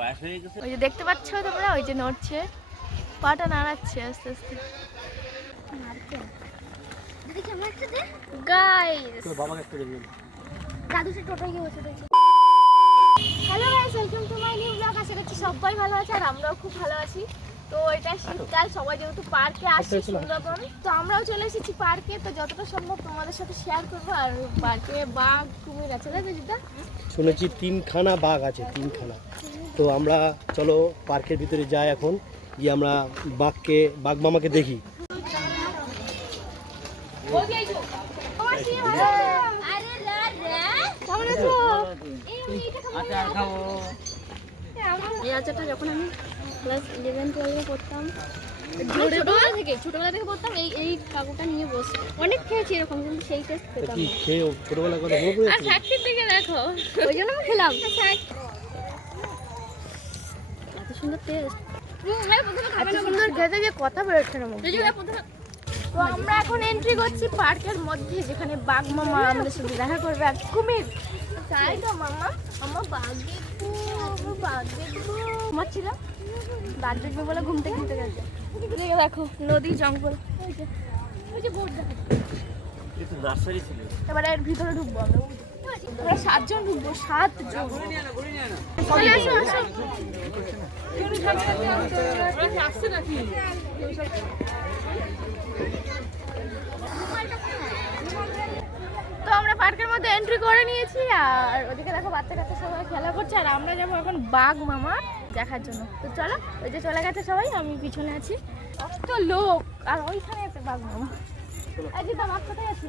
বয়স হয়ে গেছে। ওই যে দেখতে পাচ্ছ তোমরা? ওই যে নড়ছে। পাটা নাড়াচ্ছে আস্তে আস্তে। দিদি কেমন গাইস বাবাকে একটু দেখবেন দাদু সে টোটোয় গিয়ে বসে রয়েছে। Hello guys welcome to my new blog আশা করছি সবাই ভালো আছে আর আমরাও খুব ভালো আছি। তো এটা শীতকাল সবাই যেহেতু পার্কে আসছে সুন্দরবন তো আমরাও চলে এসেছি পার্কে। তো যতটা সম্ভব তোমাদের সাথে শেয়ার করব। আর পার্কে বাঘ কুমির আছে তাই তো শুনেছি তিনখানা বাঘ আছে তিনখানা। তো আমরা চলো পার্কের ভিতরে যাই এখন গিয়ে আমরা বাঘকে বাঘ মামাকে দেখি। আরে এই আচারটা যখন আমি ক্লাস ইলেভেন টুয়েলভে পড়তাম ছোটবেলা থেকে ছোটবেলা থেকে পড়তাম এই এই কাকুটা নিয়ে বসে অনেক খেয়েছি? এরকম কিন্তু সেই টেস্ট পেতাম কি খেয়ে ছোটবেলার কথা মনে সাক্ষীর দিকে দেখো। ওই জন্য খেলাম। সুন্দর টেস্ট এত সুন্দর খেতে যে কথা বেরোচ্ছে না তো আমরা এখন এন্ট্রি করছি পার্কের মধ্যে যেখানে বাঘ মামা আমাদের সাথে দেখা করবে আর কুমির। তাই তো মামা? আমার বাঘ দেখব বাঘ দেখব ঘুমাচ্ছিলাম বাঘ দেখবে বলে ঘুমতে ঘুমতে গেছে। এদিকে দেখো নদী জঙ্গল। ওই যে। বোর্ড দেখো। কিন্তু এবারে এর ভিতরে ঢুকবো আমরা সাতজন সাতজন। তো আমরা পার্কের মধ্যে এন্ট্রি করে নিয়েছি, আর ওদিকে দেখো বাচ্চা কাচ্চা সবাই খেলা করছে, আর আমরা যাব এখন বাঘ মামা দেখার জন্য। তো চলো, ওই যে চলে গেছে সবাই, আমি পিছনে আছি। কত লোক, আর ওইখানে আছে বাঘ মামা। দিদা বাঘ কোথায় আছে?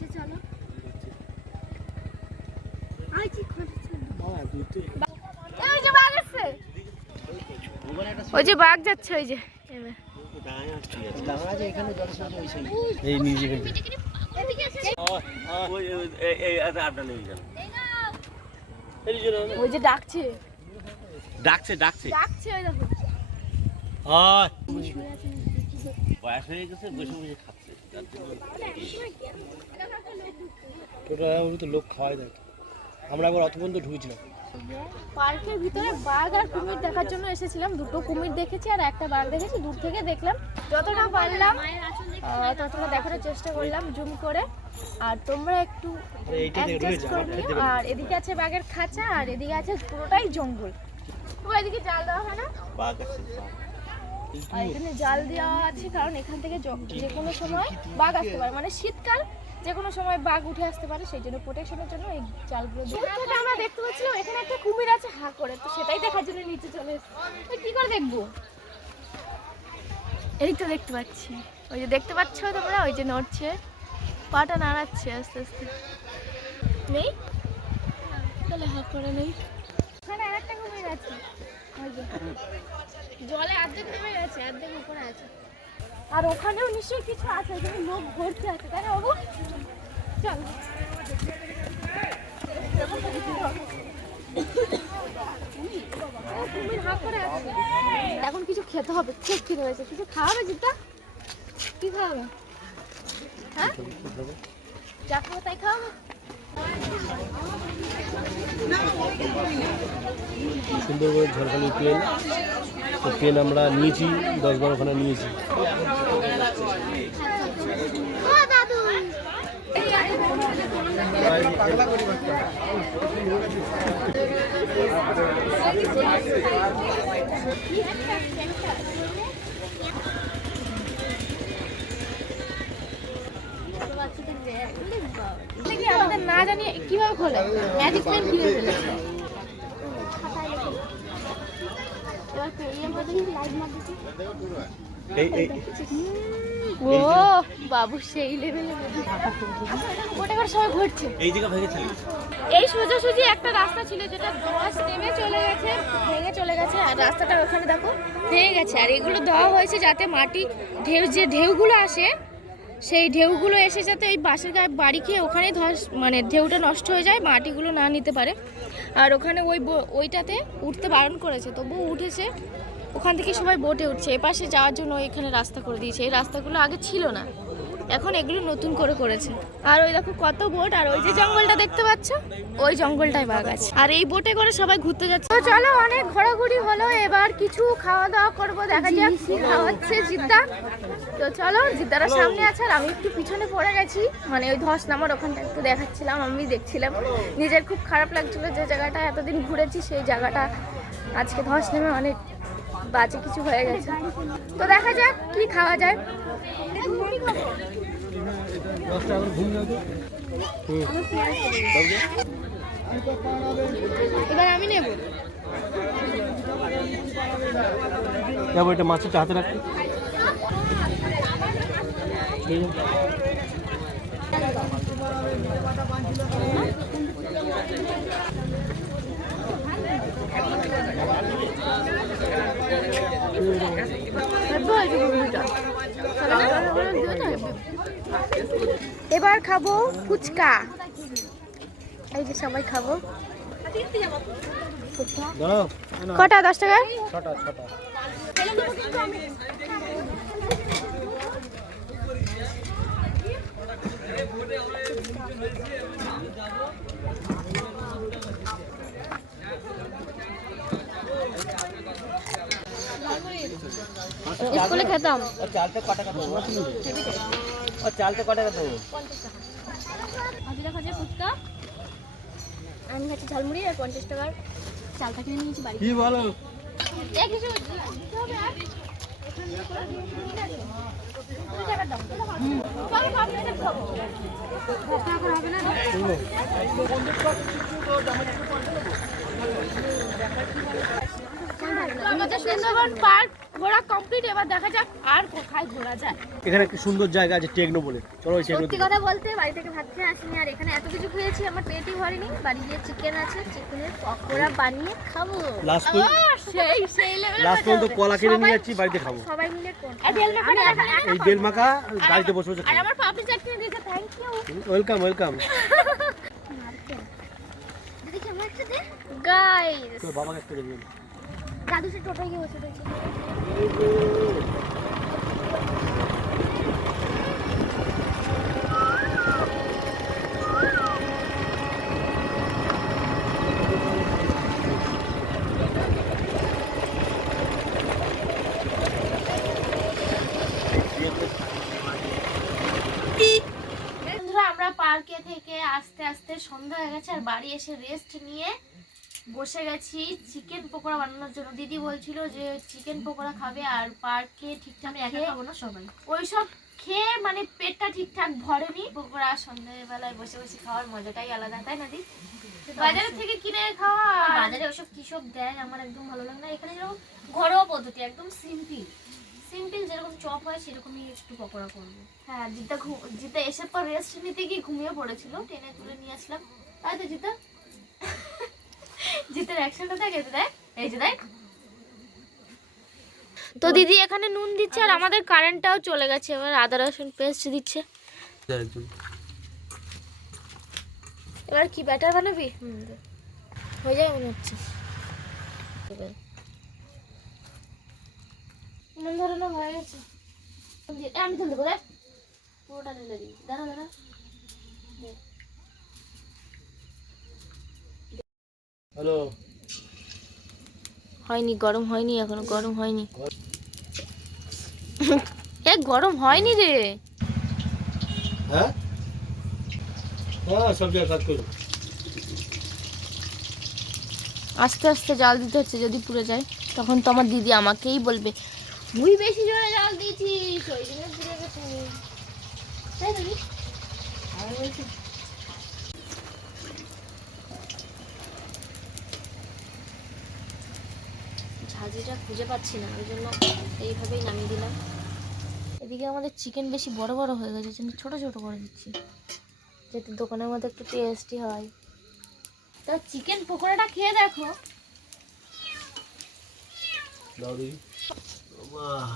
ওই যে বাঘ যাচ্ছে ওই যে। ওই এই নিজে ওই ওই- এই এই একটা আড্ডা লেগে গেল এই যে ডাকছে। ডাকছে ডাকছে। ডাকছে ওই দেখো। বয়স হয়ে। গেছে বসে বসে খাচ্ছে তার জন্য টোটো ওই তো লোক খাওয়াই দেয়। আমরা একবার অত পর্যন্ত ঢুকেছিলাম। পার্কের ভিতরে বাঘ আর কুমির দেখার জন্য এসেছিলাম। দুটো কুমির দেখেছি আর একটা বাঘ দেখেছি। দূর থেকে দেখলাম। যতটা পারলাম ততটা দেখার চেষ্টা করলাম জুম করে। আর তোমরা একটু আরে এদিকে আছে বাঘের খাঁচা আর এদিকে আছে পুরোটাই জঙ্গল। এদিকে জাল দেওয়া হয় না বাঘ আছে আর এখানে জাল দেওয়া আছে কারণ এখান থেকে যে কোনো সময় বাঘ আসতে পারে। মানে শীতকাল যে কোনো সময় বাঘ উঠে আসতে পারে, সেই জন্য প্রোটেকশনের জন্য এই জালগুলো দূর থেকে আমরা দেখতে পাচ্ছিলাম, এখানে একটা কুমির আছে, হা করে, তো সেটাই দেখার জন্য নিচে চলে এসেছি। কি করে দেখব? এই তো দেখতে পাচ্ছি। ওই যে দেখতে পাচ্ছ তোমরা? ওই যে নড়ছে। পাটা নাড়াচ্ছে আস্তে আস্তে। নেই? তাহলে হা করে নেই। ওখানে আরেকটা কুমির আছে। জলে অর্ধেক নেমে গেছে অর্ধেক উপরে আছে। আর ওখানেও নিশ্চয়ই কিছু আছে ওখানে লোক ভর্তি আছে, তাই না বাবু? চল। এখন কিছু খেতে হবে, খুব খিদে হয়েছে কিছু খাওয়াবে জিতা কি খাওয়াবে? হ্যাঁ? যা খাব তাই খাওয়াবে? সুন্দর করে ঝলকানি পেন তো পেন আমরা নিয়েছি দশ বারোখানা নিয়েছি। না জানিয়ে কীভাবে খোলে? ম্যাজিক পেন কীভাবে ফেলেছে ও বাবু সেই লেভেলে ওটা করে সবাই ঘুরছে। এই জায়গা ভেঙে ছিল এই সোজাসুজি একটা রাস্তা ছিল যেটা দোয়াশ নেমে চলে গেছে ভেঙে চলে গেছে। আর রাস্তাটা ওখানে দেখো ভেঙে গেছে। আর এগুলো দেওয়া হয়েছে যাতে মাটি ঢেউ যে ঢেউগুলো আসে সেই ঢেউগুলো এসে যাতে এই বাঁশের গায়ে বাড়ি খেয়ে ওখানে ধর মানে ঢেউটা নষ্ট হয়ে যায়, মাটিগুলো না নিতে পারে। আর ওখানে ওই ওইটাতে উঠতে বারণ করেছে, তবুও উঠেছে। ওখান থেকে সবাই বোটে উঠছে, এপাশে যাওয়ার জন্য এখানে রাস্তা করে দিয়েছে। এই রাস্তাগুলো আগে ছিল না। এখন এগুলো নতুন করে করেছে। আর ওই দেখো কত বোট, আর ওই যে জঙ্গলটা দেখতে পাচ্ছ? ওই জঙ্গলটায় বাঘ আছে। আর এই বোটে করে সবাই ঘুরতে যাচ্ছে। তো চলো, অনেক ঘোরাঘুরি হলো, এবার কিছু খাওয়া দাওয়া করব। দেখা যাক কি খাওয়াচ্ছে জিদ্দা। তো চলো, জিদ্দারা সামনে আছে, আর আমি একটু পিছনে পড়ে গেছি। মানে ওই ধস নামার ওখানটা একটু দেখাচ্ছিলাম আমি দেখছিলাম। নিজের খুব খারাপ লাগছিল যে জায়গাটা, এতদিন ঘুরেছি সেই জায়গাটা। আজকে ধস নেমে অনেক বাজে কিছু হয়ে গেছে। তো দেখা যাক কি খাওয়া যায়। এবার আমি নেব। যাব এটা মাছটা হাতে রাখতে। এবার খাব ফুচকা। এই যে সবাই খাব। কটা দশ টাকা? ছটা। স্কুলে খেতাম। চালটা ক টাকা দেবো? ও চালটা ক টাকা দেবো? আবিরা খাচ্ছে ফুচকা। আমি খাচ্ছি ঝালমুড়ি আর পঞ্চাশ টাকার চালটা কিনে নিয়েছি বাড়ি কি বলো? কিছু হবে না আমাদের সুন্দরবন পার্ক ঘোরা কমপ্লিট এবার দেখা যাক আর কোথায় ঘোরা যায়। এখানে একটা সুন্দর জায়গা আছে টেকনো বলে। চলো ওই টেকনো সত্যি কথা বলতে বাড়ি থেকে ভাত খেয়ে আসিনি আর এখানে এত কিছু খেয়েছি আমার পেটই ভরেনি। বাড়ি গিয়ে চিকেন আছে চিকেনের পকোড়া বানিয়ে খাব। লাস্ট সেই সেই লেভেল লাস্ট পর্যন্ত কলা কিনে নিয়ে যাচ্ছি বাড়িতে খাব। সবাই মিলে কোন আর বেল মাখা এই বেল মাখা গাড়িতে বসে বসে আর আমার পাপড়ি চাটনি দিয়েছে thank you welcome welcome guys তোর বাবাকে একটা দেবেন দাদু সে টোটোয় গিয়ে বসে রয়েছে। আমরা পার্কে থেকে আস্তে আস্তে সন্ধ্যা হয়ে গেছে, আর বাড়ি এসে রেস্ট নিয়ে বসে গেছি। চিকেন পকোড়া বানানোর জন্য। দিদি বলছিল যে চিকেন পকোড়া খাবে আর পার্কে ঠিকঠাক খেয়ে খাব না সবাই। ওইসব খেয়ে মানে পেটটা ঠিকঠাক ভরেনি। পকোড়া সন্ধ্যেবেলায় বসে বসে খাওয়ার মজাটাই আলাদা তাই না দি বাজার থেকে কিনে খাওয়া বাজারে ওসব কিসব দেয়? আমার একদম ভালো লাগে না। এখানে যেরকম ঘরোয়া পদ্ধতি একদম সিম্পল সিম্পল যেরকম চপ হয় সেরকমই একটু পকোড়া করব। হ্যাঁ জিতা জিতা এসে পর রেস্ট নিতে গিয়ে ঘুমিয়ে পড়েছিল। টেনে তুলে নিয়ে আসলাম। তাই তো জিতা জিতের অ্যাকশনটা দেখ যে দেখ এই যে দেখ। তো দিদি এখানে নুন দিচ্ছে আর আমাদের কারেন্টটাও চলে গেছে এবার আদা রসুন পেস্ট দিচ্ছে। এবার কি ব্যাটার বানাবি? হয়ে যায় মনে হচ্ছে। এমন ধরনের হয়ে গেছে। আমি তুলে দেবো দেখ। পুরোটা ঢেলে দিই দাঁড়া দাঁড়া। হ্যালো। হয়নি গরম হয়নি এখনও গরম হয়নি। এ গরম হয়নি রে। হ্যাঁ? হ্যাঁ কাজ করো। আস্তে আস্তে জাল দিতে হচ্ছে যদি পুড়ে যায় তখন তো আমার দিদি আমাকেই বলবে তুই বেশি জোরে জাল দিয়েছিস ওই জন্য পুড়ে গেছে। তাই দিদি আমি বলছি ঝাঁঝিটা খুঁজে পাচ্ছি না, ওই জন্য এইভাবেই নামিয়ে দিলাম। এদিকে আমাদের চিকেন বেশি বড় বড় হয়ে গেছে, জন্য ছোট ছোট করে দিচ্ছি, যাতে দোকানের মধ্যে একটু টেস্টি হয়। তা চিকেন পকোড়াটা খেয়ে দেখো।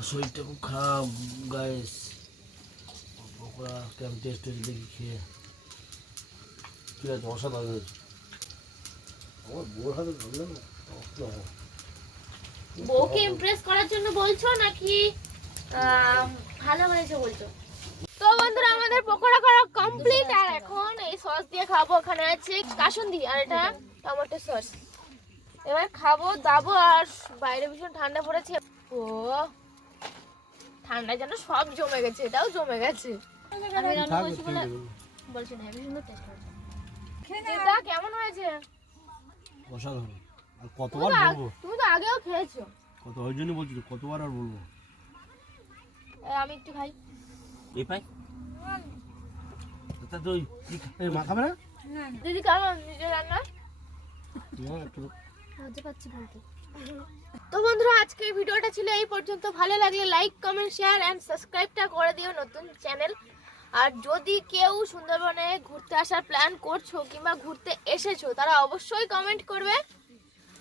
শরীরটা খুব খারাপ গায়েস ওরা কেমন টেস্ট টেস্ট দেখি খেয়ে। ঠিক আছে অসাধারণ হয়েছে। আমার বোর হাতে। বউকে ইমপ্রেস করার জন্য বলছো নাকি আহ, ভালো হয়েছে বলছো? তো বন্ধুরা আমাদের পকোড়া করা কমপ্লিট আর এখন এই সস দিয়ে খাব। ওখানে আছে কাসুন্দি আর এটা টমেটো সস এবার খাব দাবো আর বাইরে ভীষণ ঠান্ডা পড়েছে। ও ঠান্ডা যেন সব জমে গেছে এটাও জমে গেছে। আমি রান্না থাক, বলে বলছি না সুন্দর টেস্ট হয়েছে কেমন হয়েছে? অসাধারণ। আর কতবার তো বলব? তুমি তো আগেও খেয়েছো। কত ওই জন্য বলছি কতবার আর বলব? আমি একটু খাই। এই পাই। তা তো ওই কি খা- এই মা খাবে না? দিদি কেমন নিজে রান্না? না, একটু লজ্জা পাচ্ছি বলতে। তো বন্ধুরা আজকের ভিডিওটা ছিল এই পর্যন্ত। ভালো লাগলে লাইক কমেন্ট শেয়ার অ্যান্ড সাবস্ক্রাইবটা করে দিও নতুন চ্যানেল আর যদি কেউ সুন্দরবনে ঘুরতে আসার প্ল্যান করছ কিংবা ঘুরতে এসেছ তারা অবশ্যই কমেন্ট করবে।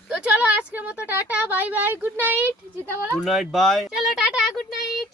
তো চলো আজকের মতো tata bye bye good night Jita বলো। গুড নাইট বাই চলো টাটা গুড নাইট